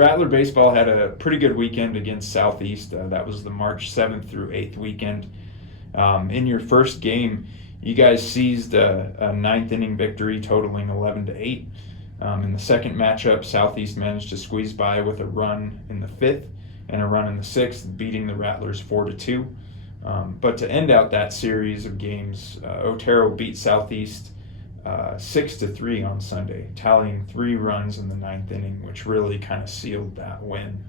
Rattler baseball had a pretty good weekend against Southeast. That was the March 7th through 8th weekend. In your first game, you guys seized a ninth inning victory totaling 11-8. In the second matchup, Southeast managed to squeeze by with a run in the fifth and a run in the sixth, beating the Rattlers 4-2. But to end out that series of games, Otero beat Southeast 6-3 on Sunday, tallying 3 runs in the ninth inning, which really kind of sealed that win.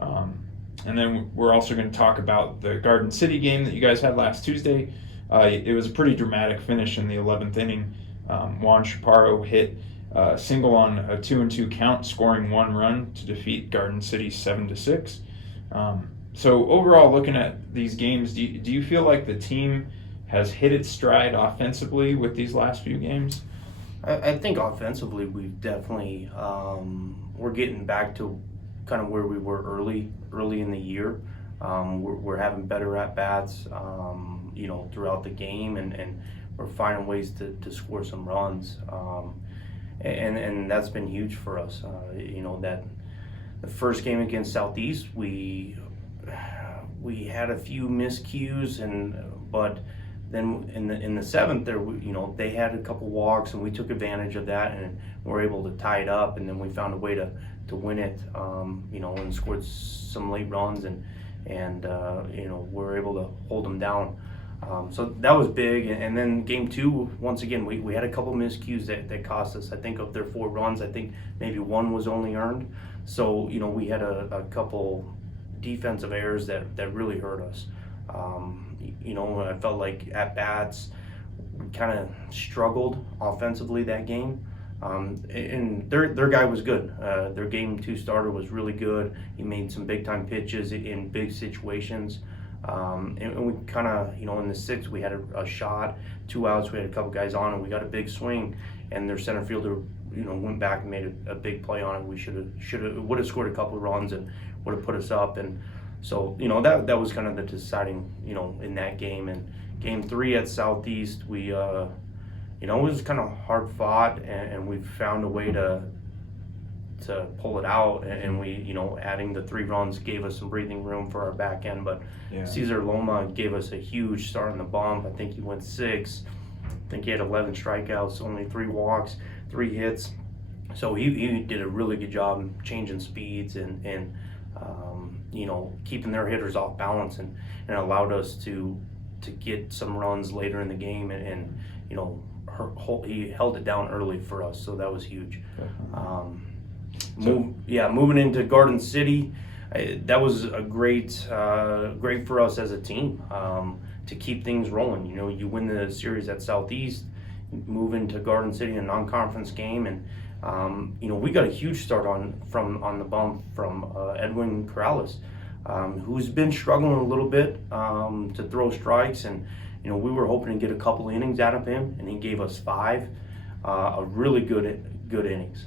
And then we're also going to talk about the Garden City game that you guys had last Tuesday. It was a pretty dramatic finish in the 11th inning. Juan Chaparro hit a single on a 2-2 count, scoring 1 run to defeat Garden City 7-6. So overall, looking at these games, do you feel like the team has hit its stride offensively with these last few games? I think offensively we've definitely we're getting back to kind of where we were early in the year. We're having better at bats, throughout the game, and we're finding ways to score some runs, and that's been huge for us. That the first game against Southeast, we had a few miscues, but then in the seventh there, they had a couple walks, and we took advantage of that, and were able to tie it up, and then we found a way to win it, and scored some late runs, and we're able to hold them down. So that was big, and then game 2, once again, we had a couple miscues that cost us. I think of their 4 runs, I think maybe 1 was only earned. So we had a couple defensive errors that really hurt us. I felt like at bats we kind of struggled offensively that game. And their guy was good. Their game 2 starter was really good. He made some big time pitches in big situations. And we kind of, in the 6th we had a shot, 2 outs. We had a couple guys on, and we got a big swing. And their center fielder, went back and made a big play on it. We would have scored a couple of runs and would have put us up. And so, that was kind of the deciding, in that game. And game 3 at Southeast, we, it was kind of hard fought, and we found a way to pull it out. And we, adding the 3 runs gave us some breathing room for our back end. But yeah. Cesar Loma gave us a huge start in the bump. I think he went 6. I think he had 11 strikeouts, only 3 walks, 3 hits. So he did a really good job changing speeds and keeping their hitters off balance, and allowed us to get some runs later in the game, and he held it down early for us, so that was huge. Moving into Garden City, that was a great for us as a team, to keep things rolling. You win the series at Southeast, move into Garden City, a non-conference game, and we got a huge start on the bump from Edwin Corrales, who's been struggling a little bit to throw strikes, and we were hoping to get a couple innings out of him, and he gave us 5 a really good innings.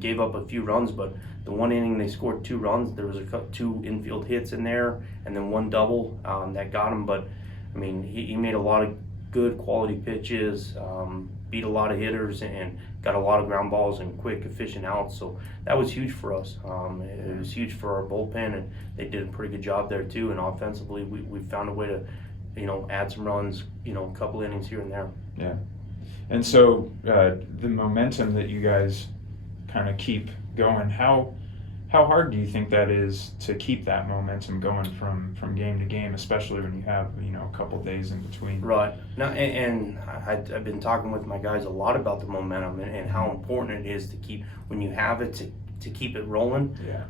Gave up a few runs, but the one inning they scored 2 runs. There was 2 infield hits in there, and then 1 double that got him. But I mean, he made a lot of good quality pitches, beat a lot of hitters, and got a lot of ground balls and quick, efficient outs. So that was huge for us. It was huge for our bullpen, and they did a pretty good job there too. And offensively, we found a way to, add some runs, a couple innings here and there. Yeah. And so the momentum that you guys kind of keep going, how hard do you think that is to keep that momentum going from game to game, especially when you have a couple days in between? Right. Now, and I've been talking with my guys a lot about the momentum and how important it is to keep, when you have it, to keep it rolling. Yeah.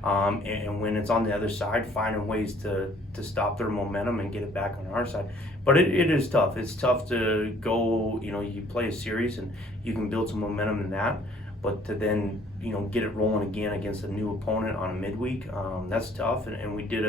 And when it's on the other side, finding ways to stop their momentum and get it back on our side. But it is tough. It's tough to go, you play a series and you can build some momentum in that, but to then, get it rolling again against a new opponent on a midweek, that's tough. And we did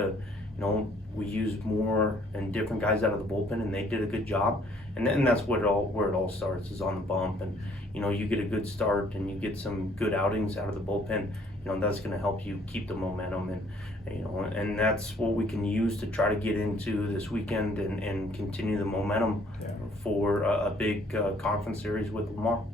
we used more and different guys out of the bullpen, and they did a good job. And then that's where it all starts, is on the bump. And you get a good start and you get some good outings out of the bullpen. That's going to help you keep the momentum, and that's what we can use to try to get into this weekend and continue the momentum for a big conference series with Lamar.